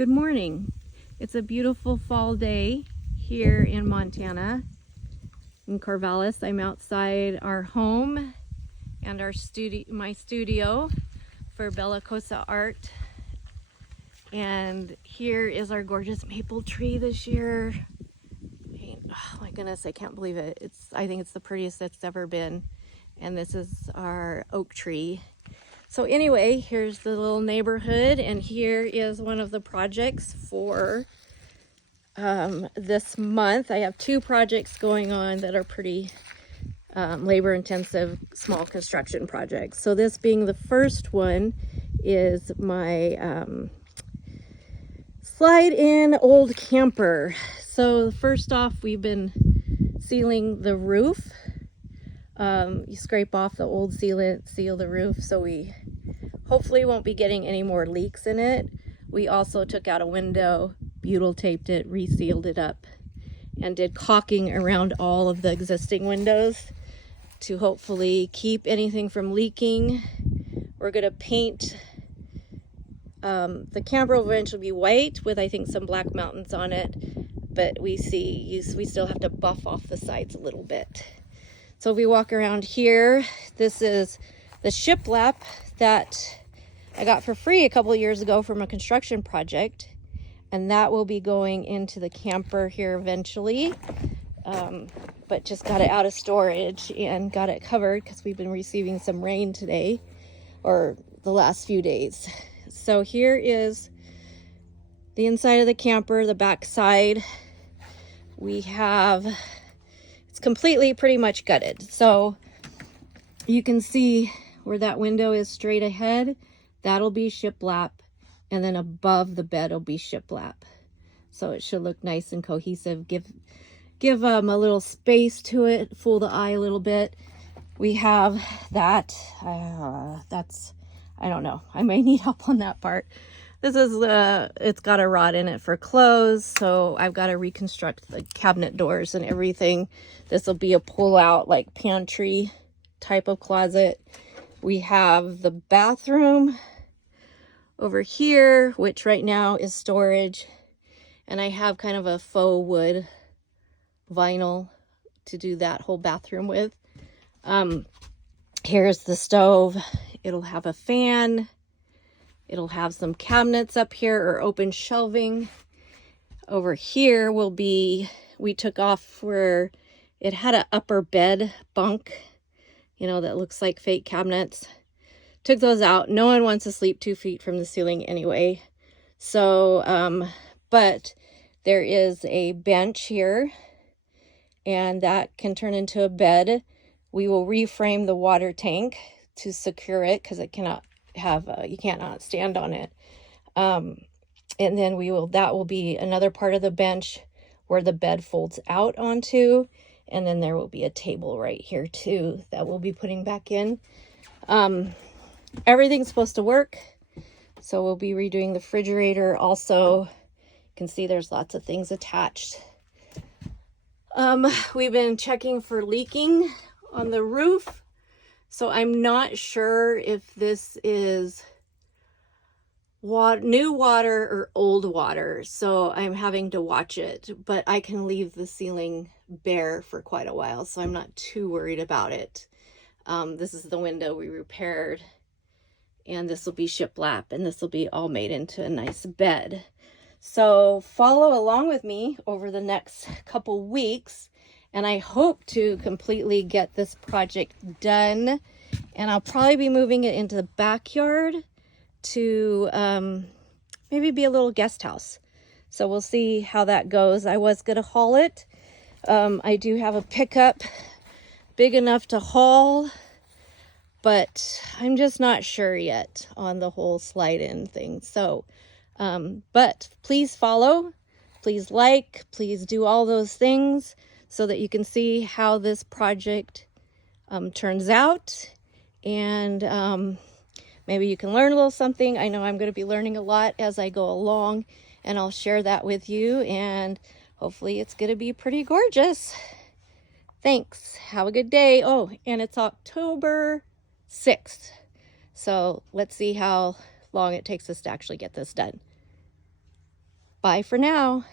Good morning. It's a beautiful fall day here in Montana, in Corvallis. I'm outside our home and my studio for Bellicosa Art. And here is our gorgeous maple tree this year. Oh my goodness, I can't believe it. I think it's the prettiest it's ever been. And this is our oak tree. So anyway, here's the little neighborhood, and here is one of the projects for this month. I have two projects going on that are pretty labor-intensive, small construction projects. So this being the first one is my slide-in old camper. So first off, we've been sealing the roof. You scrape off the old sealant, seal the roof, so we hopefully won't be getting any more leaks in it. We also took out a window, butyl taped it, resealed it up, and did caulking around all of the existing windows to hopefully keep anything from leaking. We're gonna paint the camper will eventually be white with, I think, some black mountains on it, but we still have to buff off the sides a little bit. So if we walk around here, this is the shiplap that I got for free a couple of years ago from a construction project, and that will be going into the camper here eventually, but just got it out of storage and got it covered because we've been receiving some rain today, or the last few days. So here is the inside of the camper, the back side. It's completely pretty much gutted. So you can see where that window is straight ahead. That'll be shiplap, and then above the bed will be shiplap. So it should look nice and cohesive. Give a little space to it, fool the eye a little bit. We have that. I don't know. I may need help on that part. This is it's got a rod in it for clothes, so I've got to reconstruct the cabinet doors and everything. This will be a pull-out, like, pantry type of closet. We have the bathroom over here, which right now is storage, and I have kind of a faux wood vinyl to do that whole bathroom with. Here's the stove. It'll have a fan. It'll have some cabinets up here, or open shelving. Over here will be, we took off where it had an upper bed bunk, you know, that looks like fake cabinets. Took those out. No one wants to sleep 2 feet from the ceiling anyway. So, but there is a bench here, and that can turn into a bed. We will reframe the water tank to secure it because it cannot you cannot stand on it. And then that will be another part of the bench where the bed folds out onto, and then there will be a table right here too that we'll be putting back in. Everything's supposed to work, so we'll be redoing the refrigerator. Also, you can see there's lots of things attached. We've been checking for leaking on the roof, so I'm not sure if this is new water or old water, so I'm having to watch it, but I can leave the ceiling bare for quite a while, so I'm not too worried about it. This is the window we repaired, and this will be shiplap, and this will be all made into a nice bed. So follow along with me over the next couple weeks, and I hope to completely get this project done, and I'll probably be moving it into the backyard to maybe be a little guest house. So we'll see how that goes. I was gonna haul it. I do have a pickup big enough to haul, but I'm just not sure yet on the whole slide-in thing. So, but please follow, please like, please do all those things so that you can see how this project turns out, and maybe you can learn a little something. I know I'm going to be learning a lot as I go along, and I'll share that with you, and hopefully it's going to be pretty gorgeous. Thanks. Have a good day. Oh, and it's October 6th. So let's see how long it takes us to actually get this done. Bye for now.